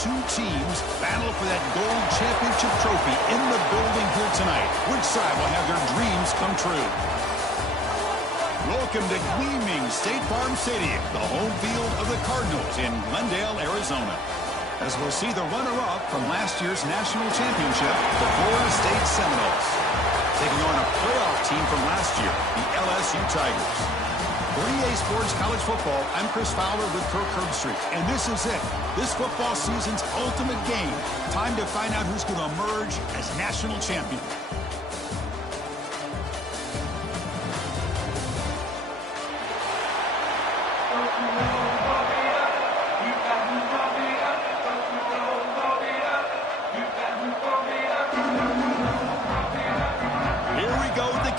two teams battle for that gold championship trophy in the building here tonight. Which side will have their dreams come true? Welcome to gleaming State Farm Stadium, the home field of the Cardinals in Glendale, Arizona. As we'll see the runner-up from last year's national championship, the Florida State Seminoles, taking on a playoff team from last year, the LSU Tigers. For EA Sports College Football, I'm Chris Fowler with Kirk Herbstreit, and this is it. This football season's ultimate game. Time to find out who's going to emerge as national champion.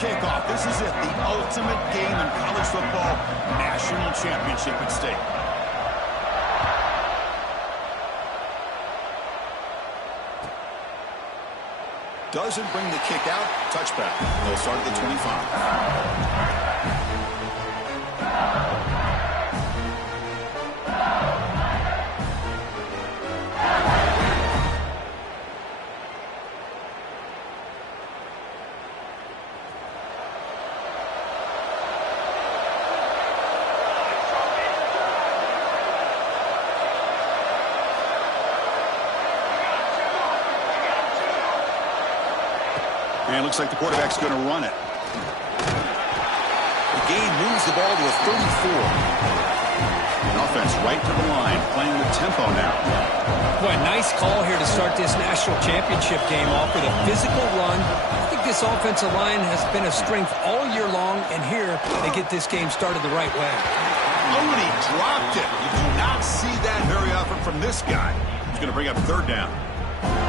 Kickoff. This is it, the ultimate game in college football, national championship at stake. Doesn't bring the kick out, touchback. They'll start at the 25. And looks like the quarterback's going to run it. The game moves the ball to a 34. An offense right to the line, playing with tempo now. Boy, nice call here to start this national championship game off with a physical run. I think this offensive line has been a strength all year long, and here they get this game started the right way. Oh, and he dropped it. You do not see that very often from this guy. He's going to bring up third down.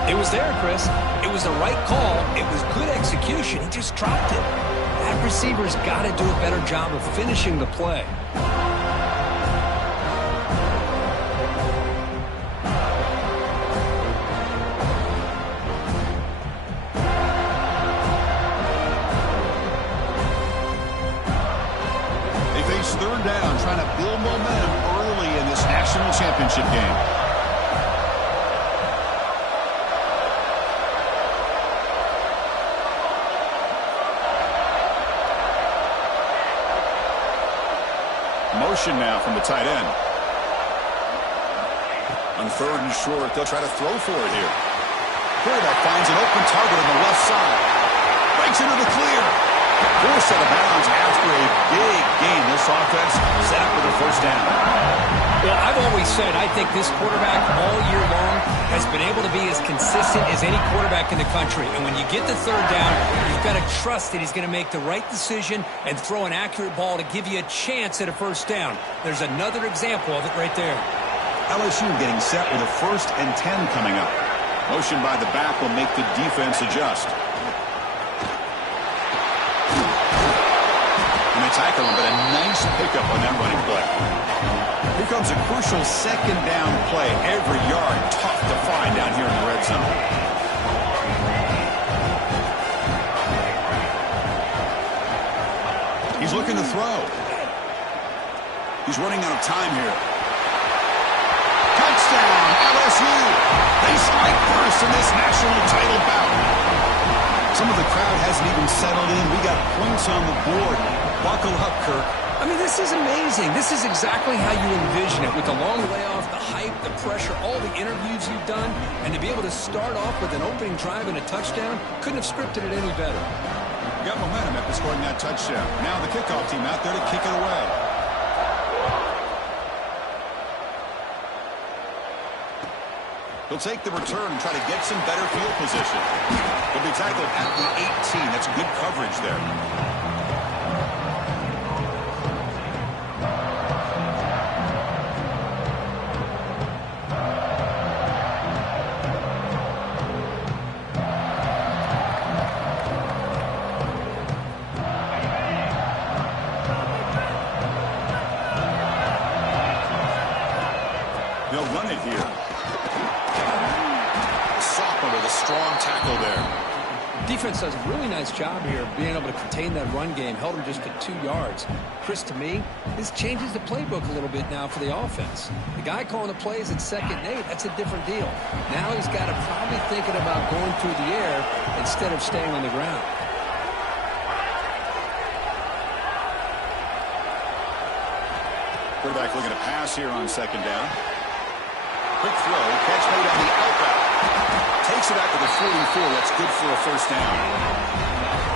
It was there, Chris. It was the right call. It was good execution. He just dropped it. That receiver's got to do a better job of finishing the play. They face third down, trying to build momentum early in this national championship game. Motion now from the tight end. On third and short, they'll try to throw for it here. Quarterback finds an open target on the left side. Breaks into the clear. Forced out of bounds after a big game. This offense set up with a first down. Well, I've always said I think this quarterback all year long has been able to be as consistent as any quarterback in the country. And when you get the third down, you've got to trust that he's going to make the right decision and throw an accurate ball to give you a chance at a first down. There's another example of it right there. LSU getting set with a 1st and 10 coming up. Motion by the back will make the defense adjust. And they tackle him, but a nice pickup on that running play. Here comes a crucial second down play. Every yard tough to find down here in the red zone. He's looking to throw. He's running out of time here. Touchdown, LSU. They strike first in this national title bout. Some of the crowd hasn't even settled in. We got points on the board. Buckle up, Kirk. I mean, this is amazing. This is exactly how you envision it, with the long layoff, the hype, the pressure, all the interviews you've done, and to be able to start off with an opening drive and a touchdown, couldn't have scripted it any better. Got momentum after scoring that touchdown. Now the kickoff team out there to kick it away. He'll take the return and try to get some better field position. He'll be tackled at the 18. That's good coverage there. They'll run it here. Sophomore with a strong tackle there. Defense does a really nice job here of being able to contain that run game. Held him just to 2 yards. Chris, to me, this changes the playbook a little bit now for the offense. The guy calling the plays at 2nd and 8, that's a different deal. Now he's got to probably thinking about going through the air instead of staying on the ground. Quarterback looking to pass here on 2nd down. Quick throw, catch made on the out route. Takes it out to the 44. That's good for a 1st down.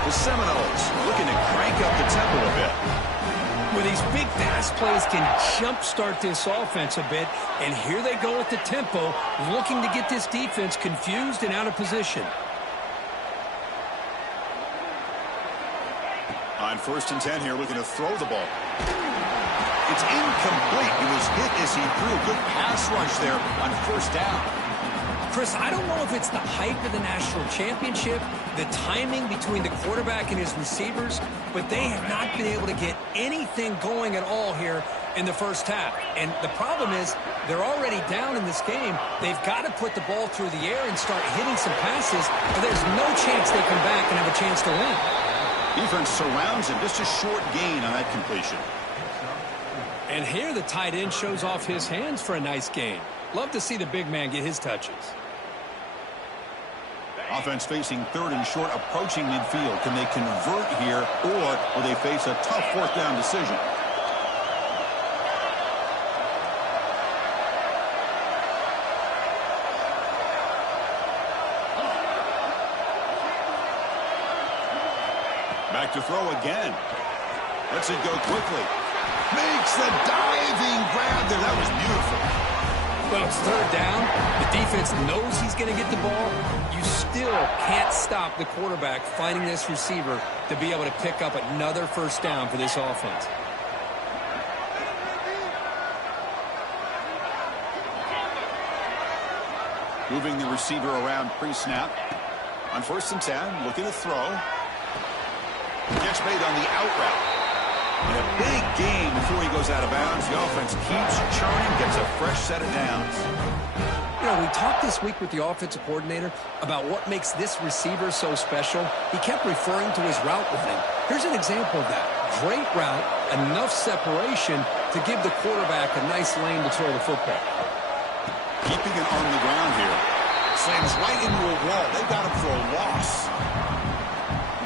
The Seminoles looking to crank up the tempo a bit. Well, these big fast plays can jumpstart this offense a bit, and here they go with the tempo, looking to get this defense confused and out of position. On 1st and 10 here, looking to throw the ball. It's incomplete. He was hit as he threw. Good pass rush there on 1st down. Chris, I don't know if it's the hype of the national championship, the timing between the quarterback and his receivers, but they have not been able to get anything going at all here in the 1st half. And the problem is they're already down in this game. They've got to put the ball through the air and start hitting some passes, or there's no chance they come back and have a chance to win. Defense surrounds him. Just a short gain on that completion. And here the tight end shows off his hands for a nice gain. Love to see the big man get his touches. Offense facing 3rd and short, approaching midfield. Can they convert here, or will they face a tough 4th down decision? Back to throw again. Lets it go quickly. Makes the diving grab there. That was beautiful. Well, it's 3rd down. The defense knows he's going to get the ball. You still can't stop the quarterback finding this receiver to be able to pick up another 1st down for this offense. Moving the receiver around pre-snap. On 1st and 10, looking to throw. Catch made on the out route. And a big gain before he goes out of bounds. The offense keeps churning, gets a fresh set of downs. You know, we talked this week with the offensive coordinator about what makes this receiver so special. He kept referring to his route running. Here's an example of that. Great route, enough separation to give the quarterback a nice lane to throw the football. Keeping it on the ground here. Slams right into a wall. They got him for a loss.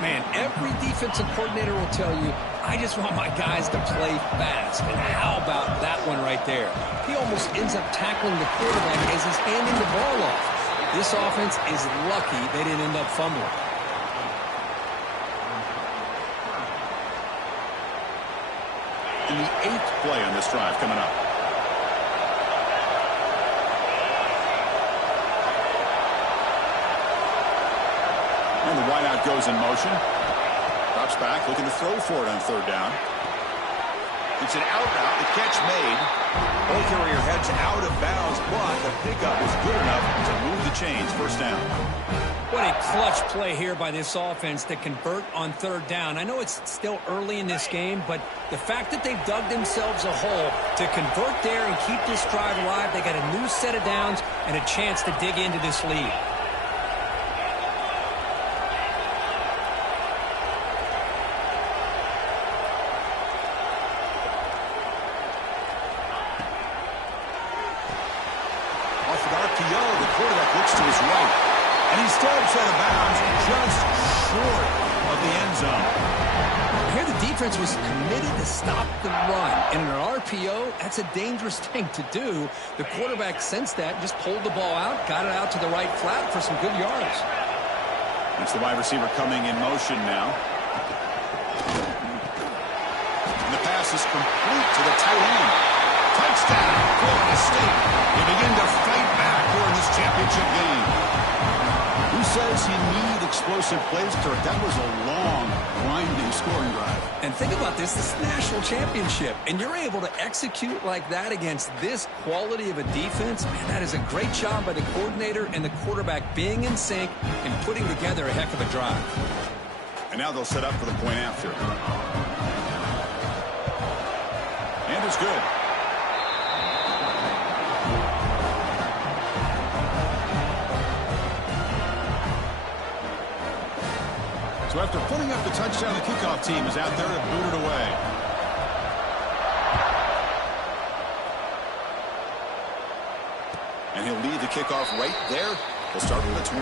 Man, every defensive coordinator will tell you, I just want my guys to play fast. And how about that one right there? He almost ends up tackling the quarterback as he's handing the ball off. This offense is lucky they didn't end up fumbling. In the 8th play on this drive coming up. And the wideout goes in motion. Drops back, looking to throw for it on 3rd down. It's an out route. The catch made. Ball carrier heads out of bounds, but the pickup is good enough to move the chains. 1st down. What a clutch play here by this offense to convert on 3rd down. I know it's still early in this game, but the fact that they've dug themselves a hole to convert there and keep this drive alive, they got a new set of downs and a chance to dig into this lead. And he steps out of bounds just short of the end zone. Here the defense was committed to stop the run. And in an RPO, that's a dangerous thing to do. The quarterback sensed that, just pulled the ball out, got it out to the right flat for some good yards. It's the wide receiver coming in motion now. And the pass is complete to the tight end. Touchdown, Florida State. They begin to fight back here in this championship game. Who says you need explosive plays, Turk? That was a long, winding scoring drive. And think about this is the national championship, and you're able to execute like that against this quality of a defense. Man, that is a great job by the coordinator and the quarterback being in sync and putting together a heck of a drive. And now they'll set up for the point after. And it's good. So after putting up the touchdown, the kickoff team is out there to boot it away. And he'll lead the kickoff right there. We'll start from the 25.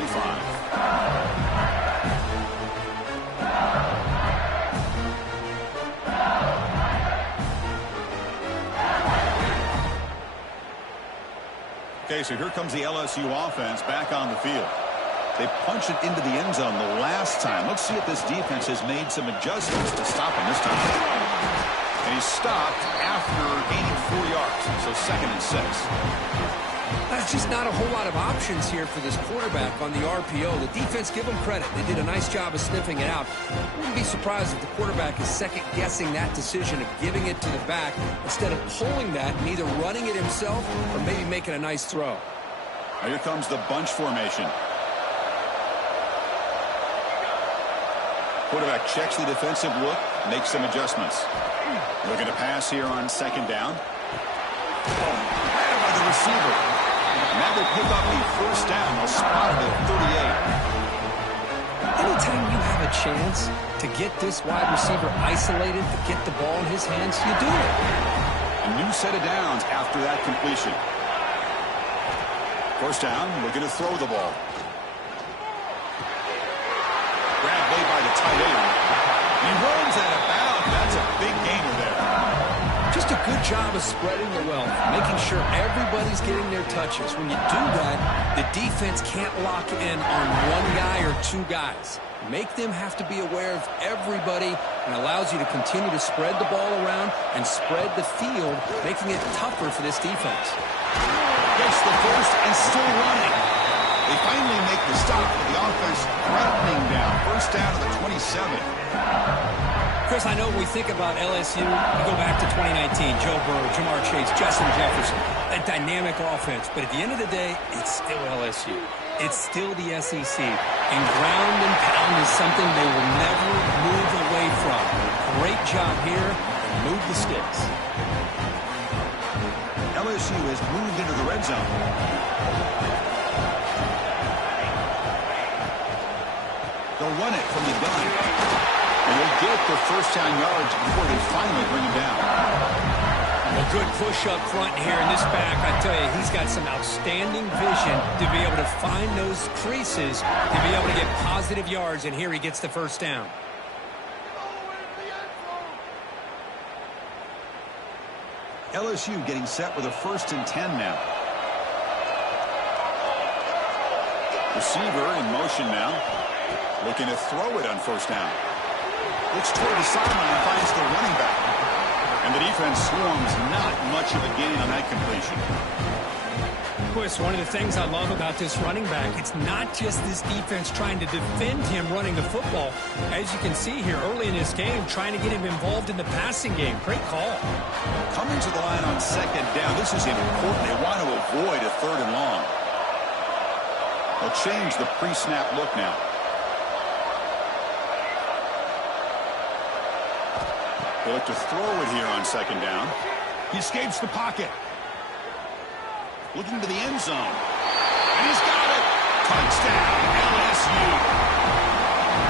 Okay, so here comes the LSU offense back on the field. They punched it into the end zone the last time. Let's see if this defense has made some adjustments to stop him this time. And he stopped after gaining 4 yards, so 2nd and 6. That's just not a whole lot of options here for this quarterback on the RPO. The defense, give them credit. They did a nice job of sniffing it out. I wouldn't be surprised if the quarterback is second-guessing that decision of giving it to the back instead of pulling that and either running it himself or maybe making a nice throw. Now here comes the bunch formation. Quarterback checks the defensive look, makes some adjustments. Looking to pass here on 2nd down. By the receiver. Now they pick up the 1st down. They'll spot it at 38. Anytime you have a chance to get this wide receiver isolated, to get the ball in his hands, you do it. A new set of downs after that completion. 1st down, looking to throw the ball. Grab made by the tight end. He runs out of bounds. That's a big gainer there. Just a good job of spreading the wealth, making sure everybody's getting their touches. When you do that, the defense can't lock in on one guy or 2 guys. Make them have to be aware of everybody and allows you to continue to spread the ball around and spread the field, making it tougher for this defense. Gets the 1st and still running. They finally make the stop with the offense threatening down. 1st down to the 27. Chris, I know when we think about LSU, we go back to 2019, Joe Burrow, Jamar Chase, Justin Jefferson, a dynamic offense. But at the end of the day, it's still LSU. It's still the SEC. And ground and pound is something they will never move away from. Great job here. Move the sticks. LSU has moved into the red zone. They'll run it from the gun. And they'll get the 1st down yards before they finally bring him down. A good push up front here in this back. I tell you, he's got some outstanding vision to be able to find those creases, to be able to get positive yards, and here he gets the 1st down. LSU getting set with a 1st and 10 now. Receiver in motion now. Looking to throw it on 1st down. Looks toward the sideline and finds the running back. And the defense swarms not much of a gain on that completion. Chris, one of the things I love about this running back, it's not just this defense trying to defend him running the football. As you can see here early in this game, trying to get him involved in the passing game. Great call. Coming to the line on 2nd down. This is important. They want to avoid a 3rd and long. They'll change the pre-snap look now. They look to throw it here on 2nd down. He escapes the pocket. Looking to the end zone. And he's got it. Touchdown, LSU.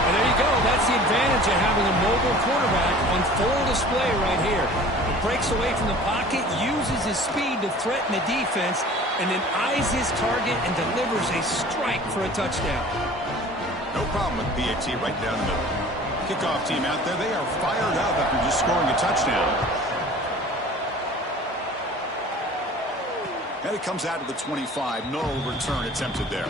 And there you go. That's the advantage of having a mobile quarterback on full display right here. He breaks away from the pocket, uses his speed to threaten the defense, and then eyes his target and delivers a strike for a touchdown. No problem with BAT right down the middle. Kickoff team out there, they are fired up after just scoring a touchdown. And it comes out to the 25. No return attempted there.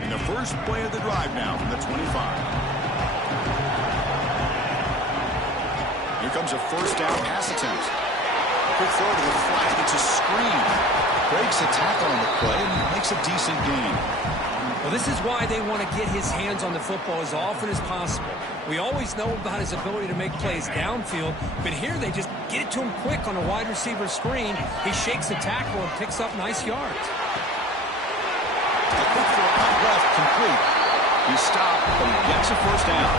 And the first play of the drive now from the 25. Here comes a 1st down pass attempt. Quick throw to the flat. It's a screen. Breaks a tackle on the play and makes a decent gain. Well, this is why they want to get his hands on the football as often as possible. We always know about his ability to make plays downfield, but here they just get it to him quick on a wide receiver screen. He shakes the tackle and picks up nice yards. A quick throw out left, complete. He stopped, but he gets a 1st down.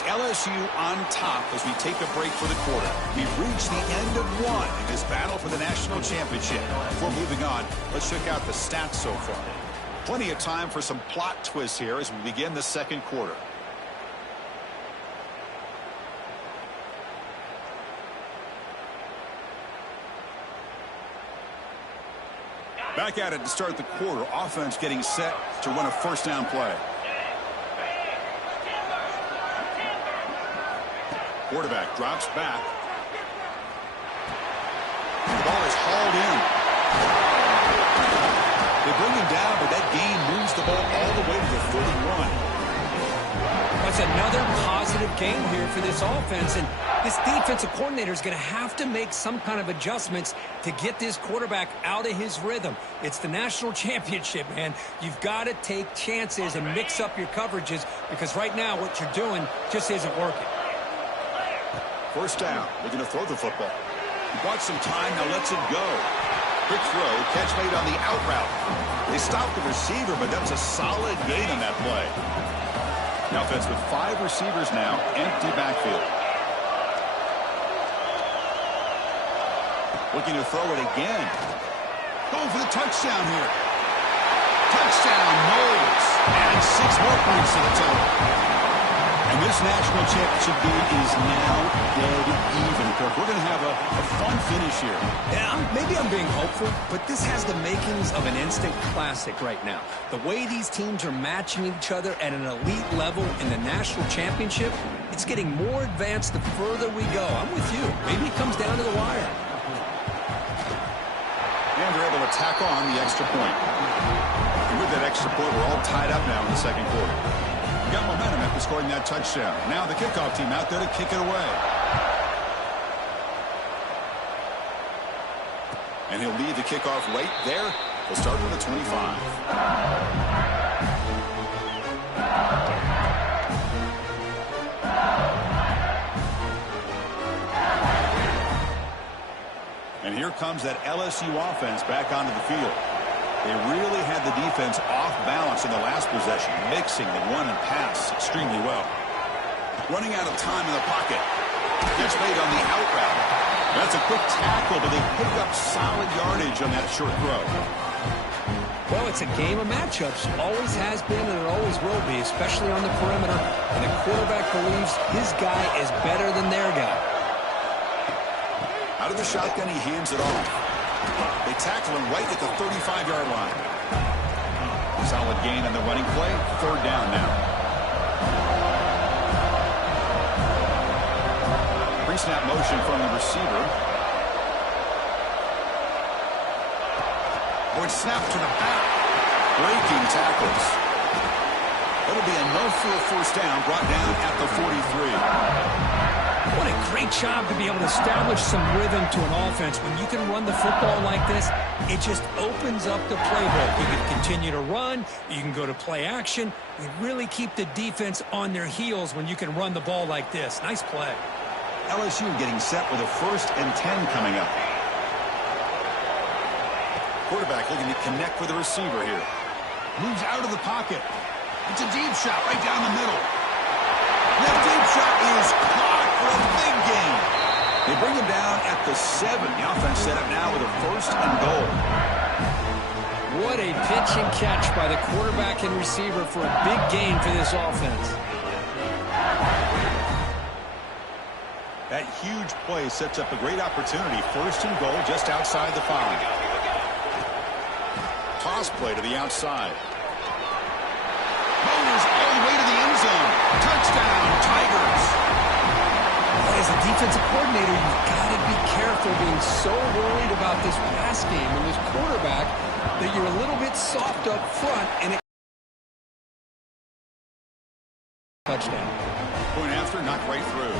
It's LSU on top as we take a break for the quarter. We've reached the end of one in this battle for the national championship. Before moving on, let's check out the stats so far. Plenty of time for some plot twists here as we begin the second quarter. Back at it to start the quarter. Offense getting set to run a first down play. Quarterback drops back. The ball is hauled in. They bring him down, but that gain moves the ball all the way to the 31. That's another positive game here for this offense, and this defensive coordinator is going to have to make some kind of adjustments to get this quarterback out of his rhythm. It's the national championship, man. You've got to take chances and mix up your coverages because right now what you're doing just isn't working. First down. They're going to throw the football. He bought some time, now lets it go. Quick throw, catch made on the out route. They stopped the receiver, but that's a solid gain on that play. Now offense with 5 receivers now, empty backfield. Looking to throw it again. Going for the touchdown here. Touchdown, Knowles. And 6 more points to the total. And this national championship game is now dead even. We're going to have a fun finish here. Yeah, maybe I'm being hopeful, but this has the makings of an instant classic right now. The way these teams are matching each other at an elite level in the national championship, it's getting more advanced the further we go. I'm with you. Maybe it comes down to the wire. And they're able to tack on the extra point. And with that extra point, we're all tied up now in the second quarter. Got momentum after scoring that touchdown. Now the kickoff team out there to kick it away. And he'll lead the kickoff right there. We'll start with the 25. And here comes that LSU offense back onto the field. They really had the defense off balance in the last possession, mixing the run and pass extremely well. Running out of time in the pocket. Catch made on the out route. That's a quick tackle, but they pick up solid yardage on that short throw. Well, it's a game of matchups. Always has been and it always will be, especially on the perimeter. And the quarterback believes his guy is better than their guy. Out of the shotgun, he hands it off. They tackle him right at the 35-yard line. Solid gain on the running play. Third down now. Pre-snap motion from the receiver. It's snapped to the back. Breaking tackles. That'll be enough for a first down, brought down at the 43. What a great job to be able to establish some rhythm to an offense. When you can run the football like this, it just opens up the playbook. You can continue to run. You can go to play action. You really keep the defense on their heels when you can run the ball like this. Nice play. LSU getting set with a 1st and 10 coming up. Quarterback looking to connect with the receiver here. Moves out of the pocket. It's a deep shot right down the middle. That deep shot is caught for a big gain. They bring him down at the 7. The offense set up now with a 1st and goal. What a pitch and catch by the quarterback and receiver for a big gain for this offense. That huge play sets up a great opportunity. 1st and goal just outside the 5. Toss play to the outside. Motors all the way to the end zone. Touchdown, Tigers. As a defensive coordinator, you've got to be careful being so worried about this pass game and this quarterback that you're a little bit soft up front and it touchdown. Point after, knocked right through.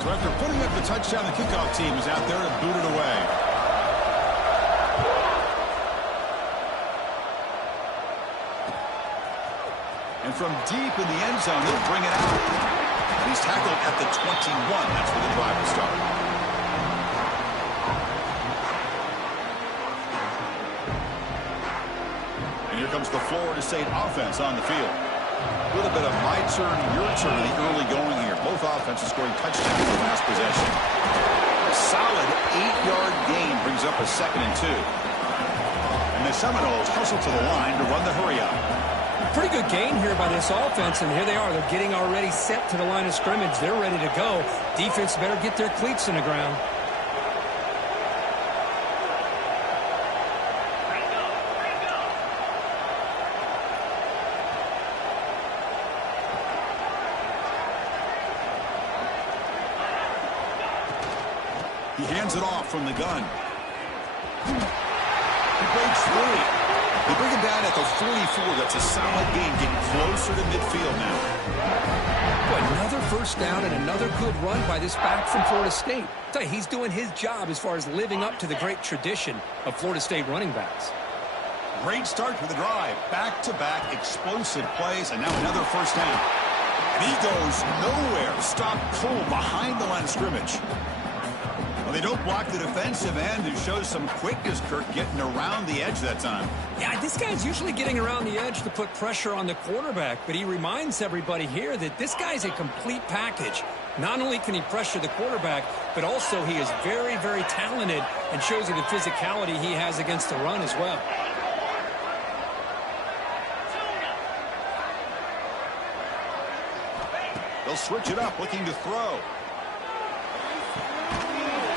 So after putting up the touchdown, the kickoff team is out there to boot it away. And from deep in the end zone, they'll bring it out. And he's tackled at the 21. That's where the drive will start. And here comes the Florida State offense on the field. A little bit of my turn, your turn in the early going here. Both offenses scoring touchdowns in the last possession. A solid 8-yard gain brings up a 2nd and 2. And the Seminoles hustle to the line to run the hurry up. Pretty good gain here by this offense, and here they are. They're getting already set to the line of scrimmage. They're ready to go. Defense better get their cleats in the ground. He hands it off from the gun. He breaks free. They bring him down at the 44. That's a solid gain, getting closer to midfield now. Another first down and another good run by this back from Florida State. I tell you, he's doing his job as far as living up to the great tradition of Florida State running backs. Great start to the drive. Back-to-back explosive plays, and now another first down. And he goes nowhere. Stop cold behind the line of scrimmage. Well, they don't block the defensive end, who shows some quickness, Kirk, getting around the edge that time. Yeah, this guy's usually getting around the edge to put pressure on the quarterback, but he reminds everybody here that this guy's a complete package. Not only can he pressure the quarterback, but also he is very, very talented and shows you the physicality he has against the run as well. They'll switch it up, looking to throw.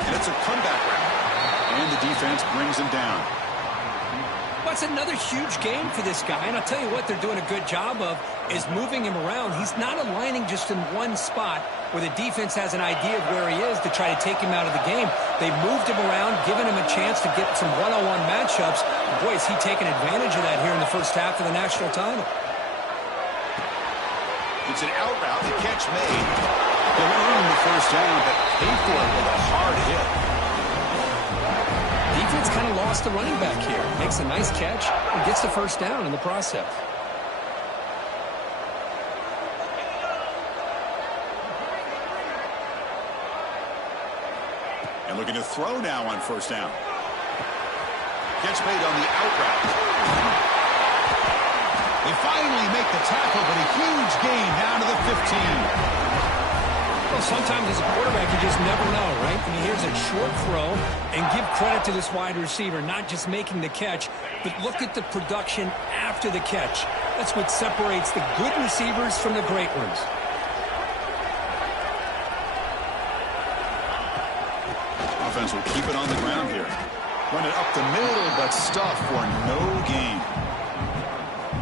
And it's a comeback route. And the defense brings him down. That's another huge game for this guy. And I'll tell you what they're doing a good job of is moving him around. He's not aligning just in one spot where the defense has an idea of where he is to try to take him out of the game. They've moved him around, given him a chance to get some one-on-one matchups. Boy, is he taking advantage of that here in the first half of the national title. It's an out route. The catch made. They'll earn the first down, but pay for it with a hard hit. Defense kind of lost the running back here. Makes a nice catch and gets the first down in the process. And looking to throw now on first down. Catch made on the out route. They finally make the tackle, but a huge gain down to the 15. Well, sometimes as a quarterback, you just never know, right? I mean, here's a short throw, and give credit to this wide receiver, not just making the catch, but look at the production after the catch. That's what separates the good receivers from the great ones. Offense will keep it on the ground here. Run it up the middle, but stuff for no gain.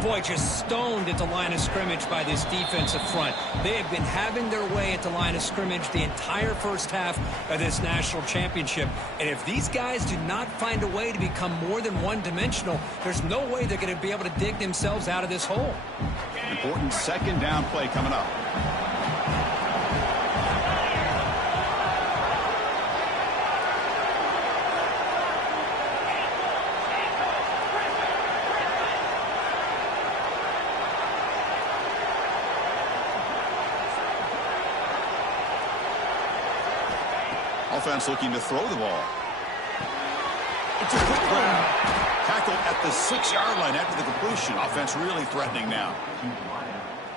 Boy, just stoned at the line of scrimmage by this defensive front. They have been having their way at the line of scrimmage the entire first half of this national championship. And if these guys do not find a way to become more than one-dimensional, there's no way they're going to be able to dig themselves out of this hole. Important second down play coming up. Offense looking to throw the ball. It's a quick grab. Tackle at the 6-yard line after the completion. Offense really threatening now.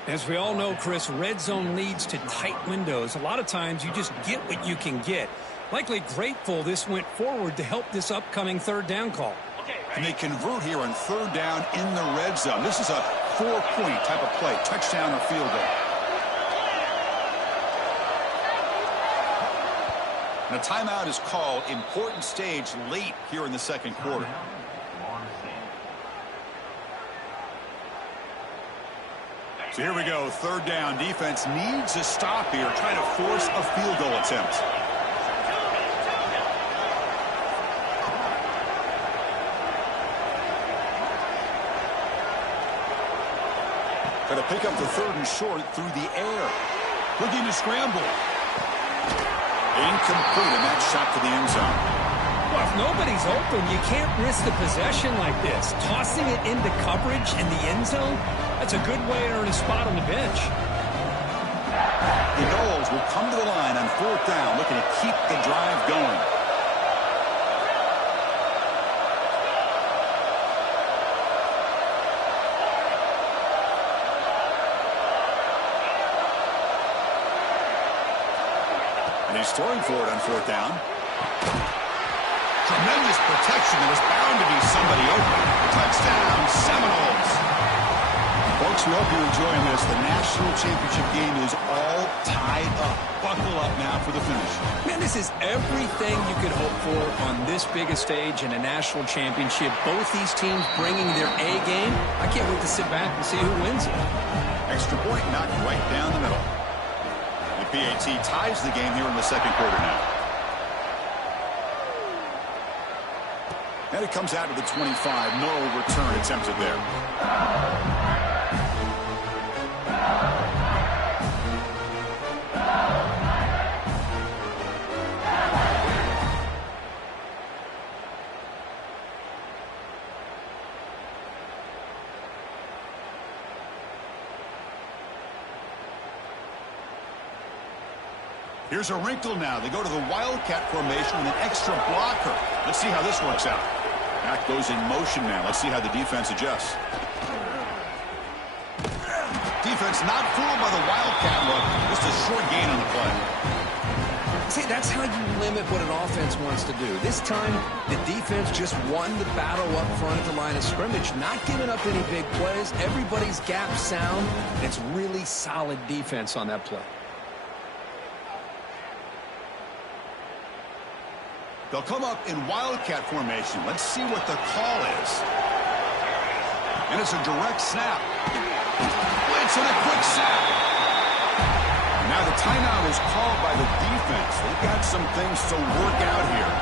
As we all know, Chris, red zone leads to tight windows. A lot of times you just get what you can get. Likely grateful this went forward to help this upcoming third down call. And they convert here on third down in the red zone. This is a 4-point type of play. Touchdown or field goal. And a timeout is called. Important stage late here in the second quarter. So here we go. Third down. Defense needs a stop here. Trying to force a field goal attempt. Try to pick up the third and short through the air. Looking to scramble. Incomplete, and that shot to the end zone. Well, if nobody's open, you can't risk the possession like this. Tossing it into coverage in the end zone, that's a good way to earn a spot on the bench. The Noles will come to the line on fourth down, looking to keep the drive going. And he's throwing for it on fourth down. Tremendous protection. There was bound to be somebody open. Touchdown, Seminoles. Folks, we hope you're enjoying this. The national championship game is all tied up. Buckle up now for the finish. Man, this is everything you could hope for on this biggest stage in a national championship. Both these teams bringing their A game. I can't wait to sit back and see who wins it. Extra point knocked right down the middle. The PAT ties the game here in the second quarter now. And it comes out to the 25. No return attempted there. Here's a wrinkle now. They go to the Wildcat formation with an extra blocker. Let's see how this works out. Back goes in motion now. Let's see how the defense adjusts. Defense not fooled by the Wildcat look. Just a short gain on the play. See, that's how you limit what an offense wants to do. This time, the defense just won the battle up front at the line of scrimmage, not giving up any big plays. Everybody's gap sound. It's really solid defense on that play. They'll come up in Wildcat formation. Let's see what the call is. And it's a direct snap. Blitz and a quick sack. Now the timeout is called by the defense. They've got some things to work out here.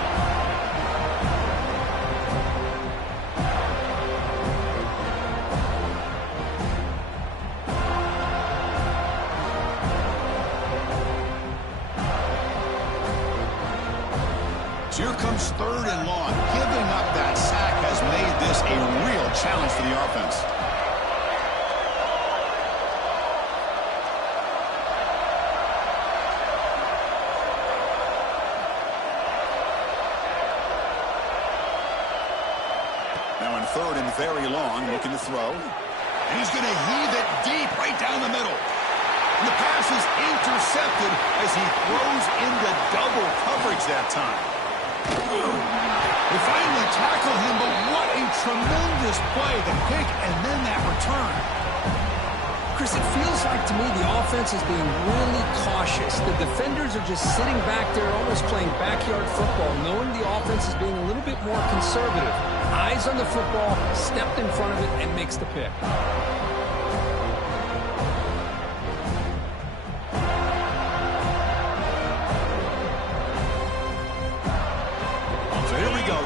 So here comes third and long. Giving up that sack has made this a real challenge for the offense. Now in third and very long, looking to throw. And he's going to heave it deep right down the middle. And the pass is intercepted as he throws into double coverage that time. They finally tackle him, but what a tremendous play. The pick and then that return. Chris, it feels like to me the offense is being really cautious. The defenders are just sitting back there almost playing backyard football, knowing the offense is being a little bit more conservative. Eyes on the football, stepped in front of it, and makes the pick.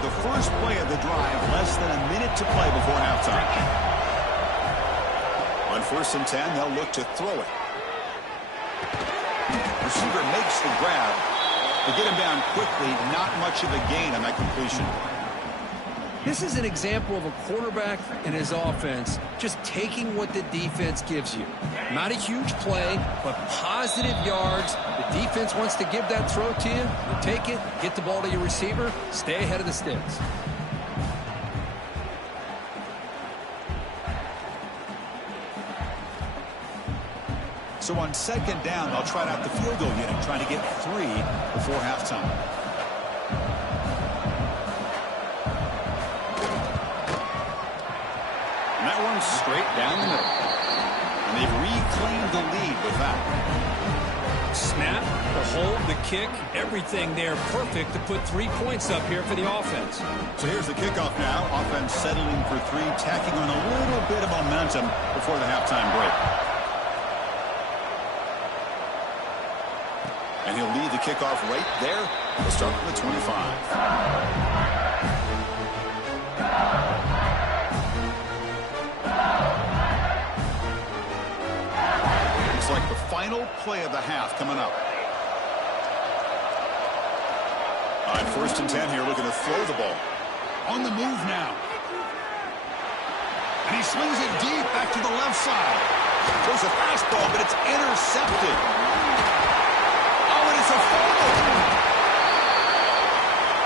The first play of the drive, less than a minute to play before halftime. On 1st and 10, they'll look to throw it. Receiver makes the grab. To get him down quickly, not much of a gain on that completion. This is an example of a quarterback and his offense just taking what the defense gives you. Not a huge play, but positive yards. The defense wants to give that throw to you. You take it, get the ball to your receiver, stay ahead of the sticks. So on second down, they'll try out the field goal unit, trying to get 3 before halftime. And that one's straight down the middle. And they've reclaimed the lead with that. Snap, the hold, the kick, everything there perfect to put 3 points up here for the offense. So here's the kickoff now. Offense settling for 3, tacking on a little bit of momentum before the halftime break. And he'll lead the kickoff right there. We'll start with the 25. Like the final play of the half coming up. On 1st and 10 here, looking to throw the ball. On the move now. And he swings it deep back to the left side. Throws a fastball, but it's intercepted. Oh, and it's a fumble.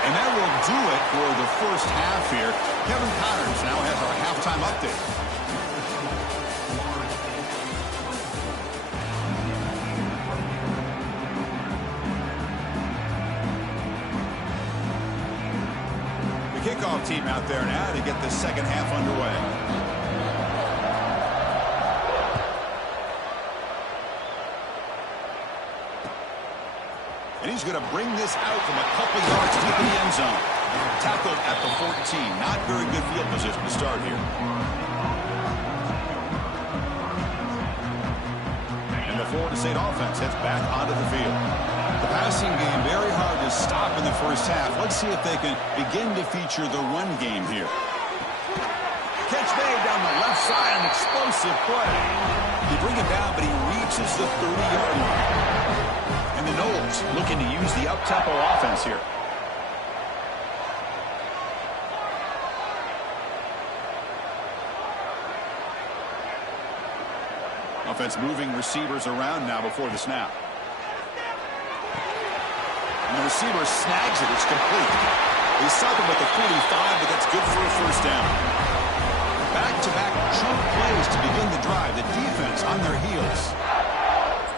And that will do it for the first half here. Kevin Connors now has our halftime update. kickoff team out there now to get the second half underway. And he's going to bring this out from a couple yards deep in the end zone. Tackled at the 14. Not very good field position to start here. And the Florida State offense heads back onto the field. The passing game very hard to stop in the first half. Let's see if they can begin to feature the run game here. Catch made down the left side, an explosive play. They bring it down, but he reaches the 30-yard line. And the Noles looking to use the up-tempo offense here. Offense moving receivers around now before the snap. And the receiver snags it. It's complete. He stopped him at the 45, but that's good for a first down. Back-to-back chunk plays to begin the drive. The defense on their heels.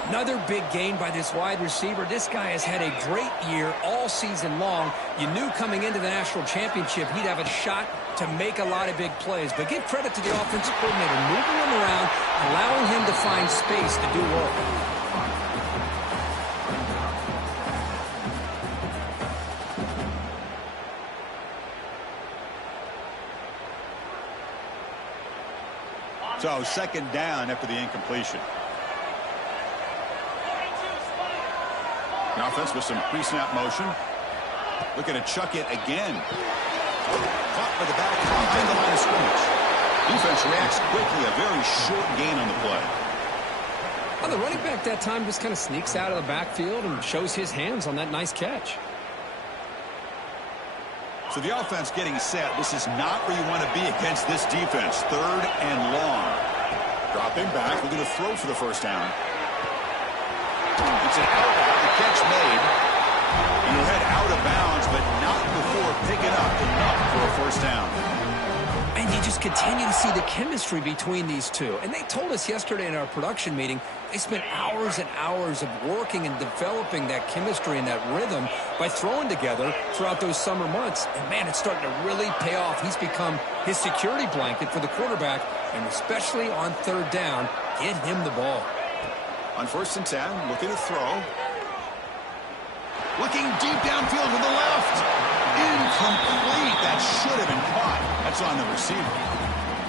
Another big gain by this wide receiver. This guy has had a great year all season long. You knew coming into the national championship he'd have a shot to make a lot of big plays. But give credit to the offensive coordinator, moving him around, allowing him to find space to do work. So second down after the incompletion. The offense with some pre-snap motion. Looking to chuck it again. Caught by the back behind the line of scrimmage. Defense reacts quickly. A very short gain on the play. Well, the running back that time just kind of sneaks out of the backfield and shows his hands on that nice catch. So the offense getting set. This is not where you want to be against this defense. Third and long. Dropping back. We're going to throw for the first down. It's an out. The catch made. And he'll head out of bounds, but not before picking up enough for a first down. And you just continue to see the chemistry between these two. And they told us yesterday in our production meeting, they spent hours and hours of working and developing that chemistry and that rhythm by throwing together throughout those summer months. And, man, it's starting to really pay off. He's become his security blanket for the quarterback, and especially on third down, get him the ball. On 1st and 10, looking to throw. Looking deep downfield to the left. Incomplete. That should have been caught. That's on the receiver.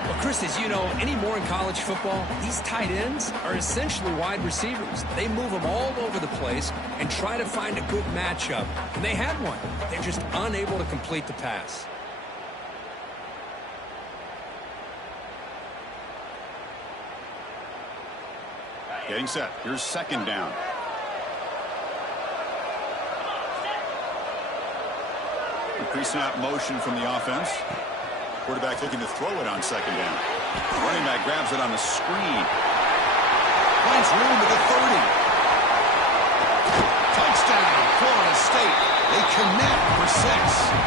Well, Chris, as you know, anymore in college football, these tight ends are essentially wide receivers. They move them all over the place and try to find a good matchup. And they had one. They're just unable to complete the pass. Getting set. Here's second down. Pre-snap motion from the offense. Quarterback looking to throw it on second down. Running back grabs it on the screen. Finds room at the 30. Touchdown, Florida State. They connect for 6.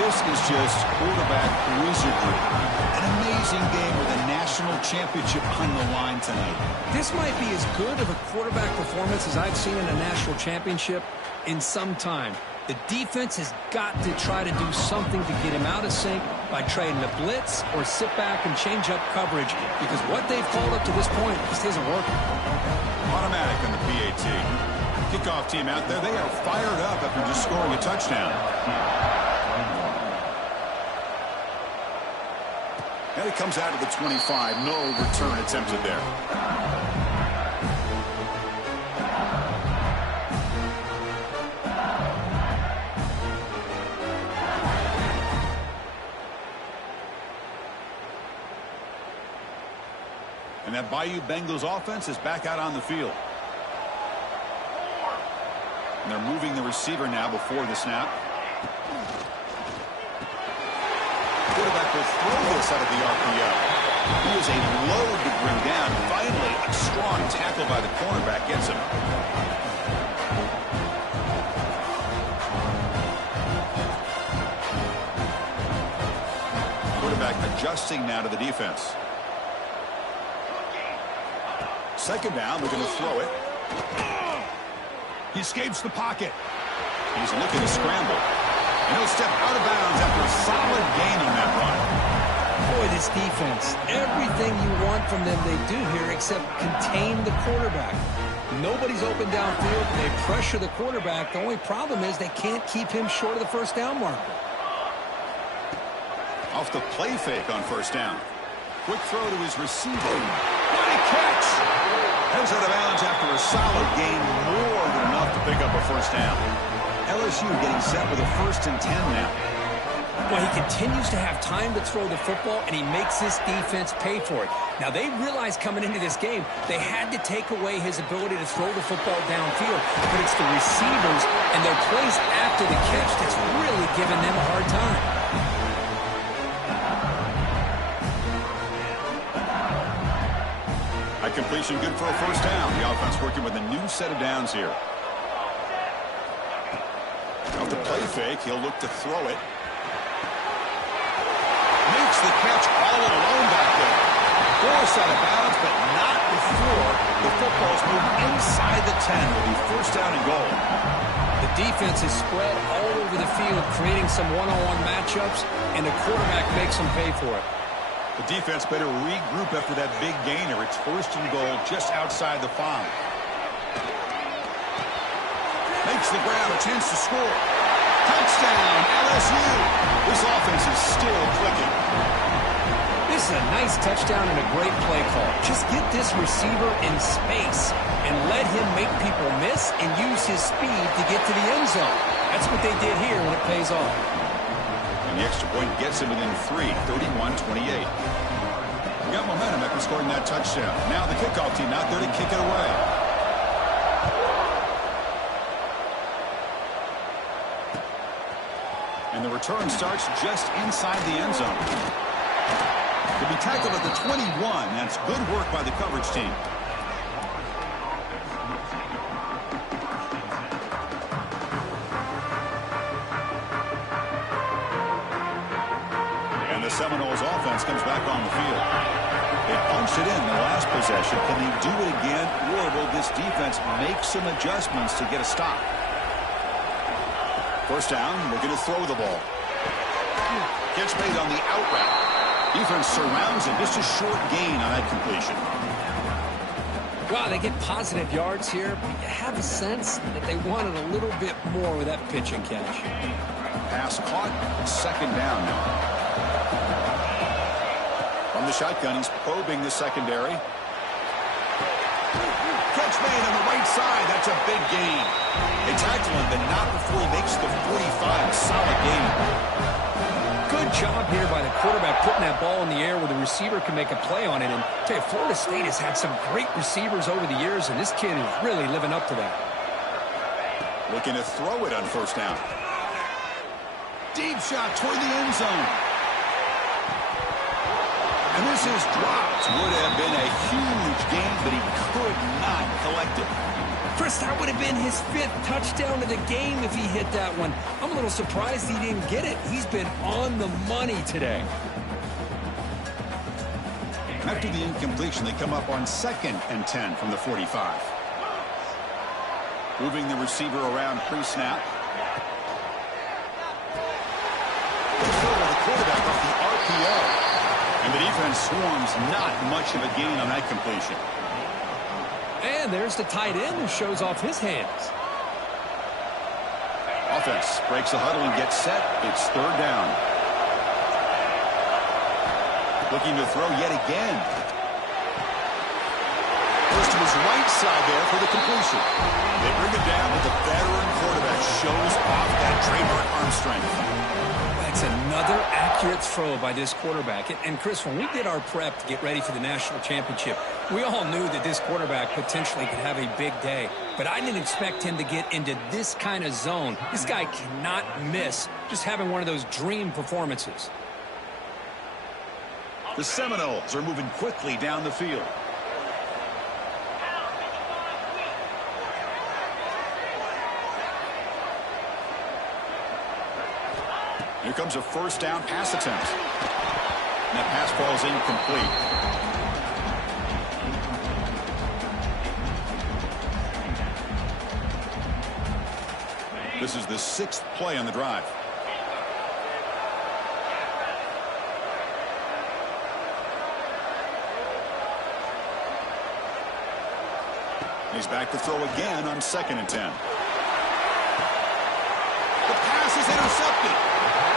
This is just quarterback wizardry. An amazing game with a national championship on the line tonight. This might be as good of a quarterback performance as I've seen in a national championship in some time. The defense has got to try to do something to get him out of sync by trading the blitz or sit back and change up coverage, because what they've called up to this point just isn't working. Automatic on the PAT. Kickoff team out there. They are fired up after just scoring a touchdown. And it comes out of the 25. No return attempted there. And that Bayou Bengals offense is back out on the field. And they're moving the receiver now before the snap. Quarterback will throw this out of the RPO. He is a load to bring down. Finally, a strong tackle by the cornerback gets him. Quarterback adjusting now to the defense. Second down, we're going to throw it. He escapes the pocket. He's looking to scramble. And he'll step out of bounds after a solid gain on that run. Boy, this defense, everything you want from them they do here except contain the quarterback. Nobody's open downfield. They pressure the quarterback. The only problem is they can't keep him short of the first down marker. Off the play fake on first down. Quick throw to his receiver. What a catch! Heads out of bounds after a solid gain, more than enough to pick up a first down. LSU getting set with a 1st and 10 now. Well, he continues to have time to throw the football, and he makes this defense pay for it. Now, they realized coming into this game they had to take away his ability to throw the football downfield, but it's the receivers and their plays after the catch that's really giving them a hard time. High completion, good for a first down. The offense working with a new set of downs here. Off the play fake, he'll look to throw it. Makes the catch all alone back there. Forced out of bounds, but not before the football's moved inside the 10. Will be first down and goal. The defense is spread all over the field, creating some one-on-one matchups, and the quarterback makes them pay for it. The defense better regroup after that big gainer. It's first and goal just outside the 5. Makes the grab, a chance to score. Touchdown, LSU. This offense is still clicking. This is a nice touchdown and a great play call. Just get this receiver in space and let him make people miss and use his speed to get to the end zone. That's what they did here, and it pays off. And the extra point gets him within 3, 31-28. Got momentum after scoring that touchdown. Now the kickoff team out there to kick it away. And the return starts just inside the end zone. To be tackled at the 21. That's good work by the coverage team. And the Seminoles offense comes back on the field. They punched it in the last possession. Can they do it again, or will this defense make some adjustments to get a stop? First down, looking to throw the ball. Catch made on the out route. Defense surrounds him. Just a short gain on that completion. Wow, they get positive yards here, but you have a sense that they wanted a little bit more with that pitch and catch. Pass caught. Second down now. From the shotgun, he's probing the secondary. Catch made on the right side. That's a big gain. They tackle him, but not before he makes the 45. A solid gain. Good job here by the quarterback putting that ball in the air where the receiver can make a play on it. And I tell you, Florida State has had some great receivers over the years, and this kid is really living up to that. Looking to throw it on first down. Deep shot toward the end zone. And this is dropped. Would have been a huge gain, but he could not collect it. Chris, that would have been his 5th touchdown of the game if he hit that one. I'm a little surprised he didn't get it. He's been on the money today. After the incompletion, they come up on 2nd and 10 from the 45. Moving the receiver around pre-snap. The quarterback off the RPO. And the defense swarms, not much of a gain on that completion. And there's the tight end who shows off his hands. Offense breaks the huddle and gets set. It's third down. Looking to throw yet again. Goes to his right side there for the completion. They bring it down, but the veteran quarterback shows off that trademark arm strength. That's another accurate throw by this quarterback. And Chris, when we did our prep to get ready for the national championship, we all knew that this quarterback potentially could have a big day. But I didn't expect him to get into this kind of zone. This guy cannot miss just having one of those dream performances. The Seminoles are moving quickly down the field. Here comes a first down pass attempt. And that pass falls incomplete. This is the 6th play on the drive. He's back to throw again on 2nd and 10. The pass is intercepted.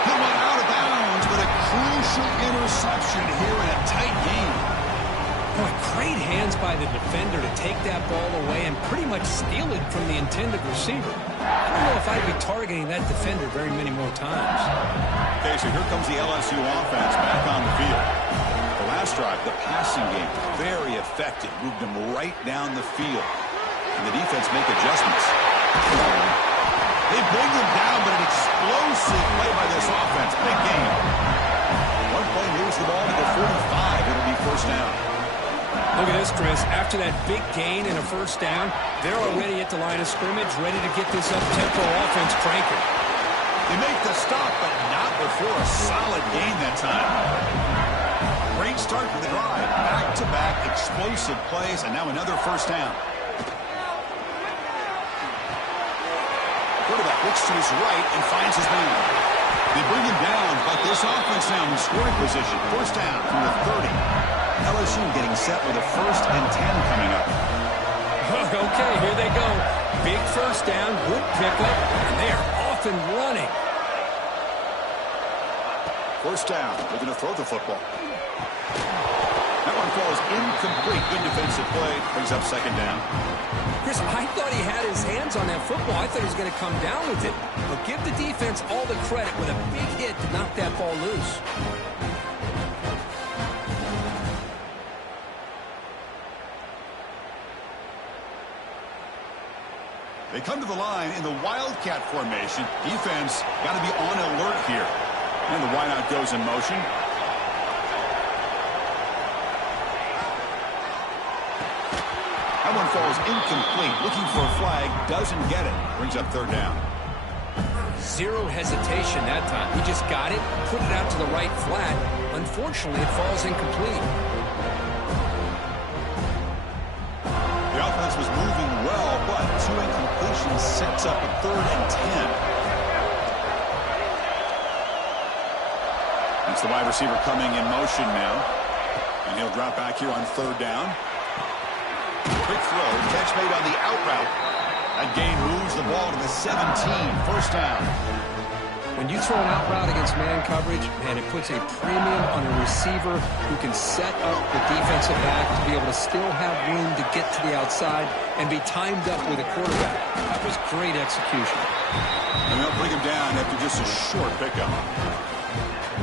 He went out of bounds, but a crucial interception here in a tight game. Boy, great hands by the defender to take that ball away and pretty much steal it from the intended receiver. I don't know if I'd be targeting that defender very many more times. Okay, so here comes the LSU offense back on the field. The last drive, the passing game, very effective. Moved them right down the field. And the defense make adjustments. They bring them down, but an explosive play by this offense. Big game. One play moves the ball to the 45. It'll be first down. Look at this, Chris. After that big gain and a first down, they're already at the line of scrimmage, ready to get this up-tempo offense cranking. They make the stop, but not before a solid gain that time. Great start for the drive. Back-to-back explosive plays, and now another first down. Quarterback looks to his right and finds his man. They bring him down, but this offense now in scoring position. First down from the 30. LSU getting set with a 1st and 10 coming up. Okay, here they go. Big first down, good pickup, and they are off and running. First down, they're going to throw the football. That one falls incomplete. Good defensive play, brings up 2nd down. Chris, I thought he had his hands on that football. I thought he was going to come down with it. But give the defense all the credit with a big hit to knock that ball loose. They come to the line in the Wildcat formation. Defense got to be on alert here. And the wideout goes in motion. That one falls incomplete. Looking for a flag. Doesn't get it. Brings up 3rd down. Zero hesitation that time. He just got it, put it out to the right flat. Unfortunately, it falls incomplete. The offense was moving well, but 2 incompletions sets up a 3rd and 10. That's the wide receiver coming in motion now. And he'll drop back here on 3rd down. Quick throw, catch made on the out route. That gain moves the ball to the 17, first down. When you throw an out route against man coverage, man, it puts a premium on a receiver who can set up the defensive back to be able to still have room to get to the outside and be timed up with a quarterback. That was great execution. And they'll bring him down after just a short pickup.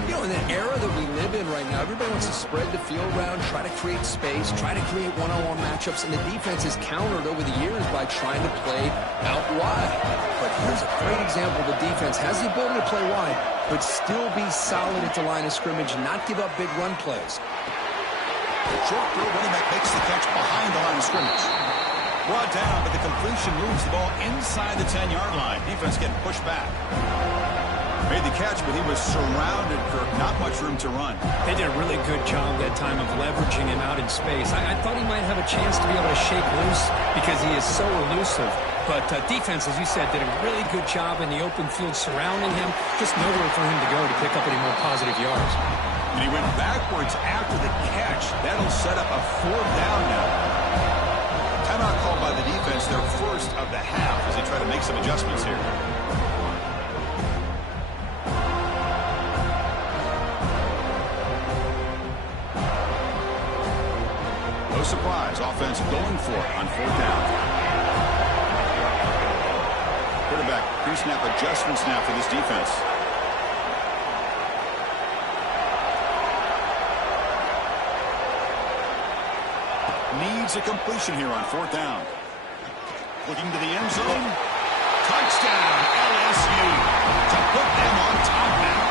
You know, in the era that we live in right now, everybody wants to spread the field around, try to create space, try to create one-on-one matchups, and the defense is countered over the years by trying to play out wide. But here's a great example. The defense has the ability to play wide, but still be solid at the line of scrimmage, not give up big run plays. Short throw, running back makes the catch behind the line of scrimmage. Brought down, but the completion moves the ball inside the 10-yard line. Defense getting pushed back. Made the catch, but he was surrounded, Kirk. Not much room to run. They did a really good job that time of leveraging him out in space. I thought he might have a chance to be able to shake loose because he is so elusive. But defense, as you said, did a really good job in the open field surrounding him. Just nowhere for him to go to pick up any more positive yards. And he went backwards after the catch. That'll set up a 4th down now. Timeout called by the defense, their first of the half, as they try to make some adjustments here. No surprise, offense going for it on 4th down. Quarterback pre-snap adjustments now for this defense. Needs a completion here on 4th down. Looking to the end zone. Touchdown, LSU, to put them on top now.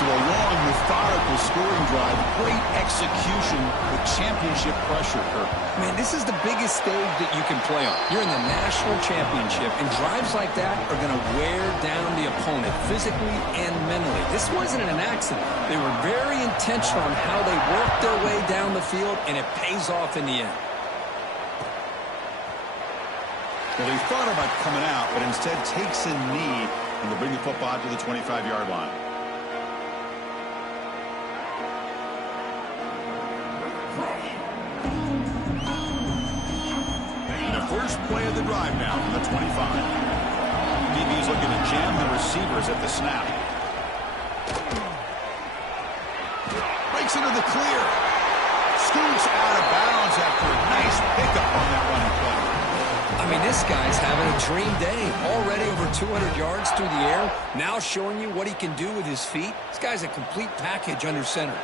So a long, methodical scoring drive. Great execution with championship pressure, Kirk. Man, this is the biggest stage that you can play on. You're in the national championship, and drives like that are going to wear down the opponent physically and mentally. This wasn't an accident. They were very intentional on how they worked their way down the field, and it pays off in the end. Well, he thought about coming out, but instead takes a knee and will bring the football to the 25-yard line. First play of the drive now from the 25. DB's looking to jam the receivers at the snap. Breaks into the clear. Scoots out of bounds after a nice pickup on that running play. I mean, this guy's having a dream day. Already over 200 yards through the air. Now showing you what he can do with his feet. This guy's a complete package under center.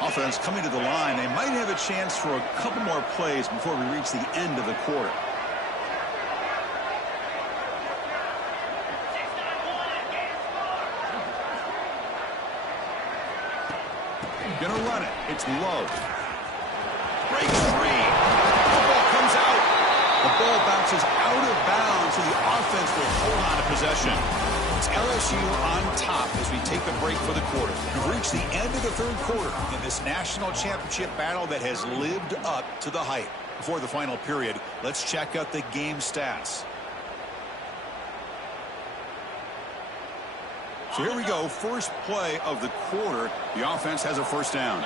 Offense coming to the line. They might have a chance for a couple more plays before we reach the end of the quarter. Gonna run it. It's low. Breaks free. The ball comes out. The ball bounces out of bounds, so the offense will hold on to possession. It's LSU on top as we take a break for the quarter. We've reached the end of the third quarter in this national championship battle that has lived up to the hype. Before the final period, let's check out the game stats. So here we go, first play of the quarter. The offense has a first down.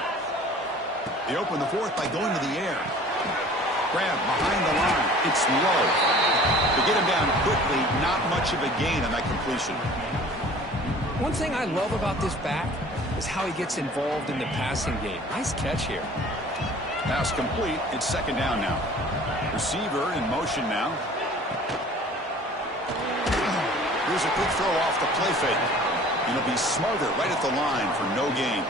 They open the fourth by going to the air. Grab behind the line. It's low. They get him down quickly. Not much of a gain on that completion. One thing I love about this back is how he gets involved in the passing game. Nice catch here. Pass complete. It's second down now. Receiver in motion now. Here's a quick throw off the play fake. And he'll be smarter right at the line for no gain.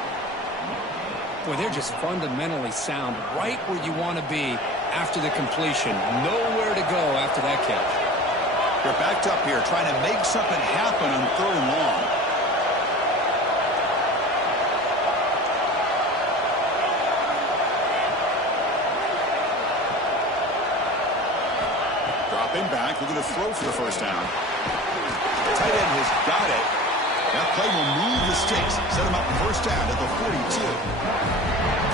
Boy, they're just fundamentally sound right where you want to be after the completion. Nowhere to go after that catch. They're backed up here trying to make something happen on third and long. Dropping back, looking to throw for the first down. The tight end has got it. That play will move the sticks, set him up first down at the 42.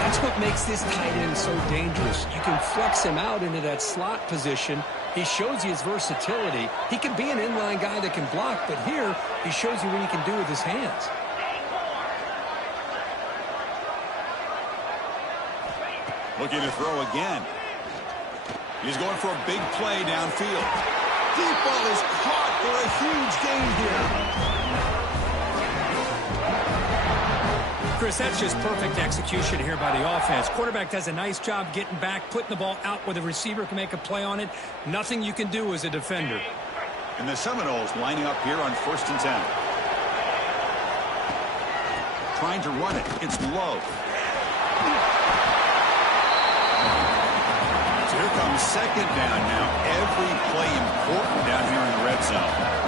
That's what makes this tight end so dangerous. You can flex him out into that slot position. He shows you his versatility. He can be an inline guy that can block, but here he shows you what he can do with his hands. Looking to throw again. He's going for a big play downfield. Deep ball is caught for a huge gain here. Chris, that's just perfect execution here by the offense. Quarterback does a nice job getting back, putting the ball out where the receiver can make a play on it. Nothing you can do as a defender. And the Seminoles lining up here on 1st and 10. Trying to run it. It's low. So here comes second down now. Every play important down here in the red zone.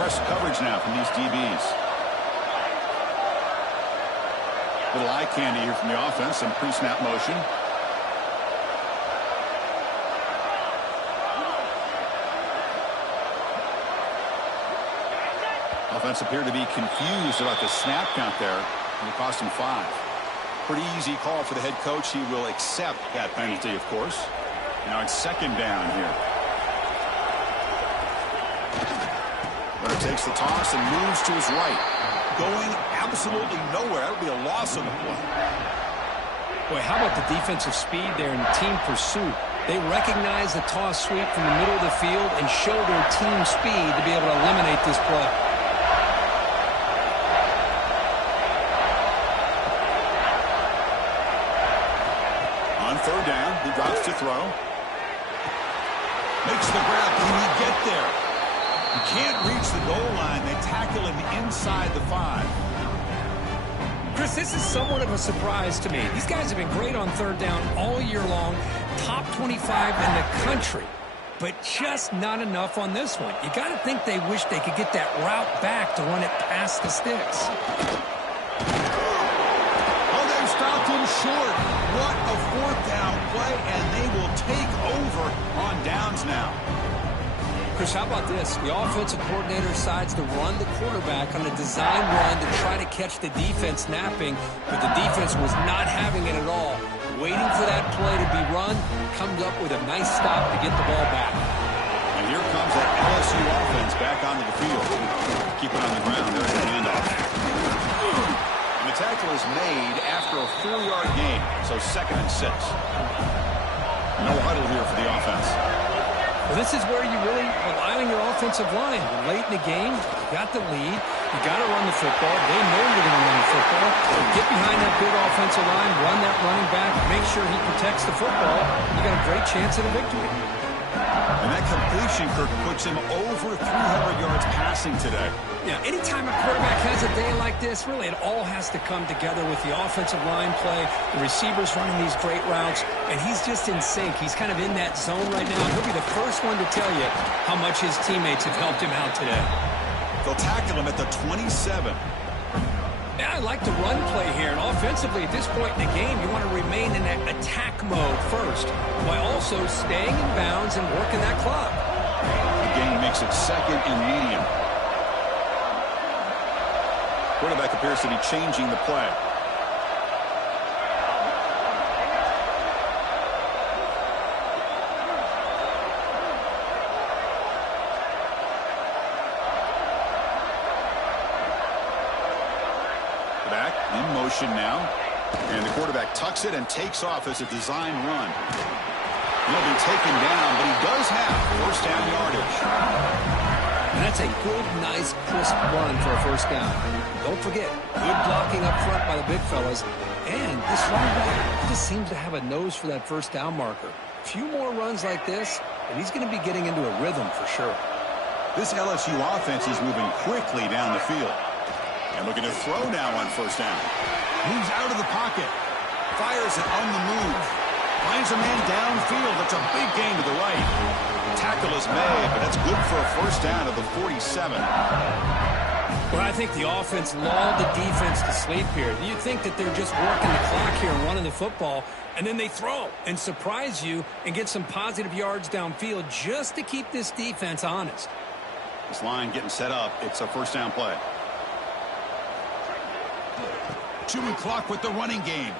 Press coverage now from these DBs. Little eye candy here from the offense. Some pre-snap motion. Offense appeared to be confused about the snap count there, and it cost him 5. Pretty easy call for the head coach. He will accept that penalty, of course. Now it's second down here. Runner takes the toss and moves to his right. Going absolutely nowhere. That'll be a loss on the play. Boy, how about the defensive speed there in team pursuit? They recognize the toss sweep from the middle of the field and show their team speed to be able to eliminate this play. On third down, he drops to throw. Makes the grab. Can he get there? He can't reach the goal line. They tackle him inside the 5. Chris, this is somewhat of a surprise to me. These guys have been great on third down all year long. Top 25 in the country. But just not enough on this one. You got to think they wish they could get that route back to run it past the sticks. Oh, they've stopped him short. What a fourth down play, and they will take over on downs now. Chris, how about this? The offensive coordinator decides to run the quarterback on a design run to try to catch the defense napping, but the defense was not having it at all. Waiting for that play to be run, comes up with a nice stop to get the ball back. And here comes that LSU offense back onto the field. Keep it on the ground. There's the handoff. And the tackle is made after a 4-yard gain, so 2nd and 6. No huddle here for the offense. Well, this is where you really rely on your offensive line. Late in the game, you got the lead. You got to run the football. They know you're going to run the football. Get behind that big offensive line, run that running back, make sure he protects the football. You got a great chance at a victory. And that completion, Kirk, puts him over 300 yards passing today. Yeah, anytime a quarterback has a day like this, really it all has to come together with the offensive line play, the receivers running these great routes, and he's just in sync. He's kind of in that zone right now. He'll be the first one to tell you how much his teammates have helped him out today. They'll tackle him at the 27. Yeah, I like the run play here, and offensively at this point in the game, you want to remain in that attack mode first, while also staying in bounds and working that clock. The game makes it 2nd and medium. Quarterback appears to be changing the play. Back in motion now. And the quarterback tucks it and takes off as a design run. He'll be taken down, but he does have 1st down yardage. And that's a good, nice, crisp run for a 1st down. Don't forget, good blocking up front by the big fellas. And this running back just seems to have a nose for that 1st down marker. A few more runs like this, and he's going to be getting into a rhythm for sure. This LSU offense is moving quickly down the field. And looking to throw now on 1st down. Moves out of the pocket. Fires it on the move. Finds a man downfield. That's a big gain to the right. Tackle is made, but that's good for a 1st down at the 47. Well, I think the offense lulled the defense to sleep here. You think that they're just working the clock here and running the football, and then they throw and surprise you and get some positive yards downfield just to keep this defense honest. This line getting set up. It's a 1st down play. Chewing clock with the running game.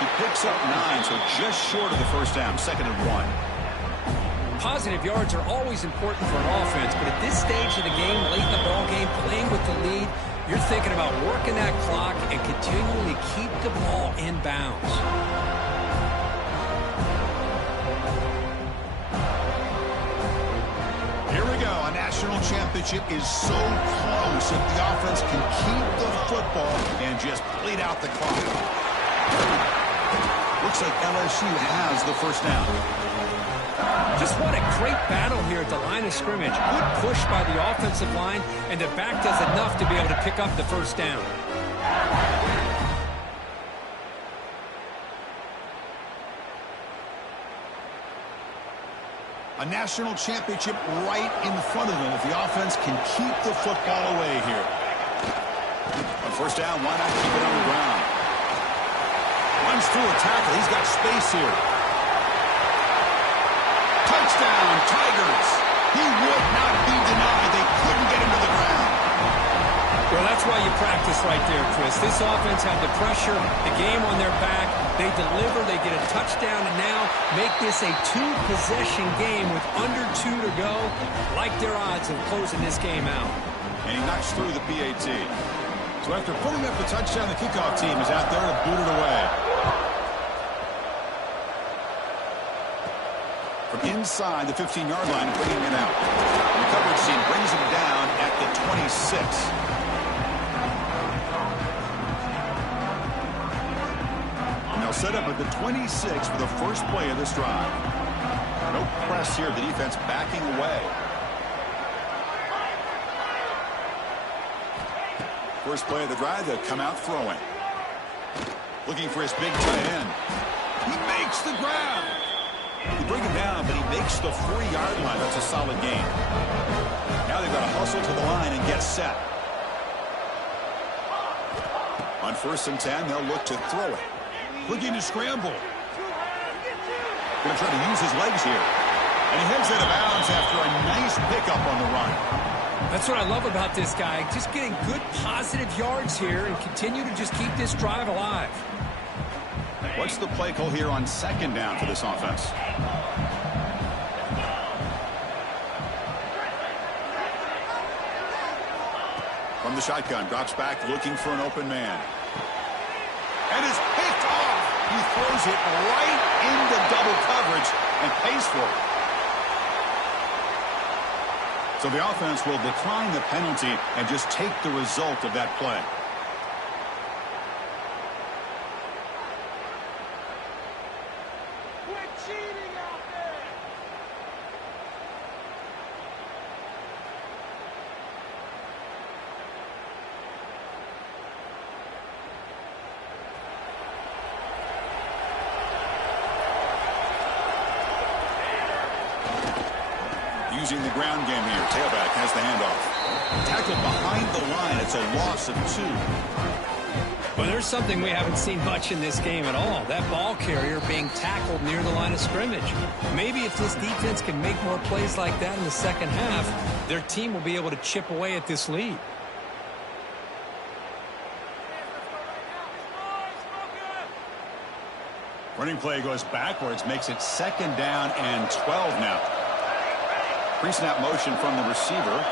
He picks up 9, so just short of the 1st down. 2nd and 1. Positive yards are always important for an offense, but at this stage of the game, late in the ball game, playing with the lead, you're thinking about working that clock and continuing to keep the ball in bounds. Here we go. A national championship is so close if the offense can keep the football and just bleed out the clock. Looks like LSU has the 1st down. Just what a great battle here at the line of scrimmage. Good push by the offensive line, and the back does enough to be able to pick up the 1st down. A national championship right in front of them if the offense can keep the football away here. On 1st down, why not keep it on the ground? Runs through a tackle. He's got space here. Touchdown, Tigers. He would not be denied. They couldn't get him to the ground. Well, that's why you practice right there, Chris. This offense had the pressure, the game on their back. They deliver, they get a touchdown, and now make this a 2-possession game with under 2 to go. Like their odds of closing this game out. And he knocks through the PAT. So after putting up the touchdown, the kickoff team is out there to boot it away. From inside the 15-yard line, bringing it out. The coverage team brings him down at the 26. Set up at the 26 for the first play of this drive. No press here. The defense backing away. First play of the drive, they'll come out throwing. Looking for his big tight end. He makes the grab. You bring him down, but he makes the 40-yard line. That's a solid gain. Now they've got to hustle to the line and get set. On 1st and 10, they'll look to throw it. Looking to scramble. Going to try to use his legs here. And he heads out of bounds after a nice pickup on the run. That's what I love about this guy. Just getting good positive yards here and continue to just keep this drive alive. What's the play call here on 2nd down for this offense? From the shotgun, drops back looking for an open man. And is picked off. He throws it right into double coverage and pays for it. So the offense will decline the penalty and just take the result of that play. Using the ground game here. Tailback has the handoff. Tackled behind the line. It's a loss of 2. Well, there's something we haven't seen much in this game at all. That ball carrier being tackled near the line of scrimmage. Maybe if this defense can make more plays like that in the second half, their team will be able to chip away at this lead. Running play goes backwards, makes it 2nd down and 12 now. Pre-snap motion from the receiver.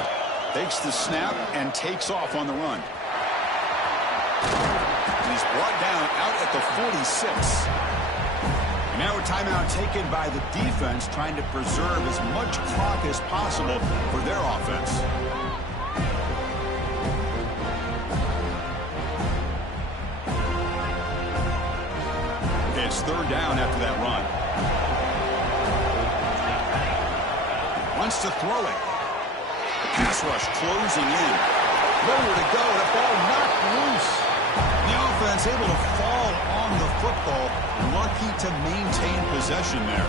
Takes the snap and takes off on the run. And he's brought down out at the 46. And now a timeout taken by the defense, trying to preserve as much clock as possible for their offense. Okay, it's 3rd down after that run. Wants to throw it. The pass rush closing in. Nowhere to go. The ball knocked loose. The offense able to fall on the football. Lucky to maintain possession there.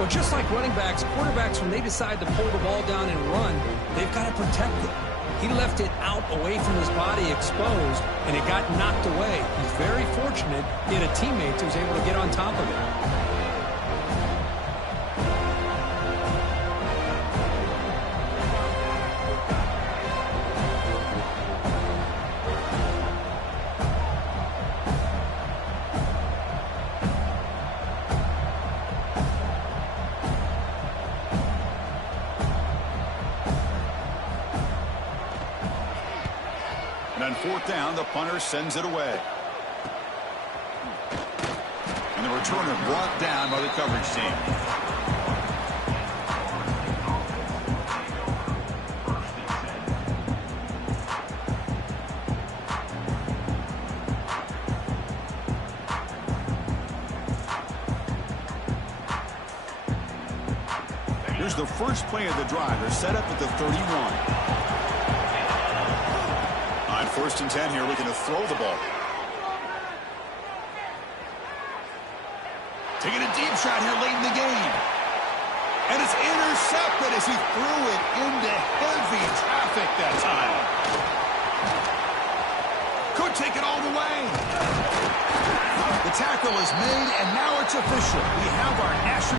Well, just like running backs, quarterbacks, when they decide to pull the ball down and run, they've got to protect it. He left it out away from his body exposed, and it got knocked away. He's very fortunate he had a teammate who was able to get on top of it. And on 4th down, the punter sends it away. And the returner brought down by the coverage team. Here's the first play of the drive. They're set up at the 31. On 1st and 10 here, looking to throw the ball. Taking a deep shot here late in the game. And it's intercepted as he threw it into heavy traffic that time. Could take it all the way. The tackle is made, and now it's official. We have our national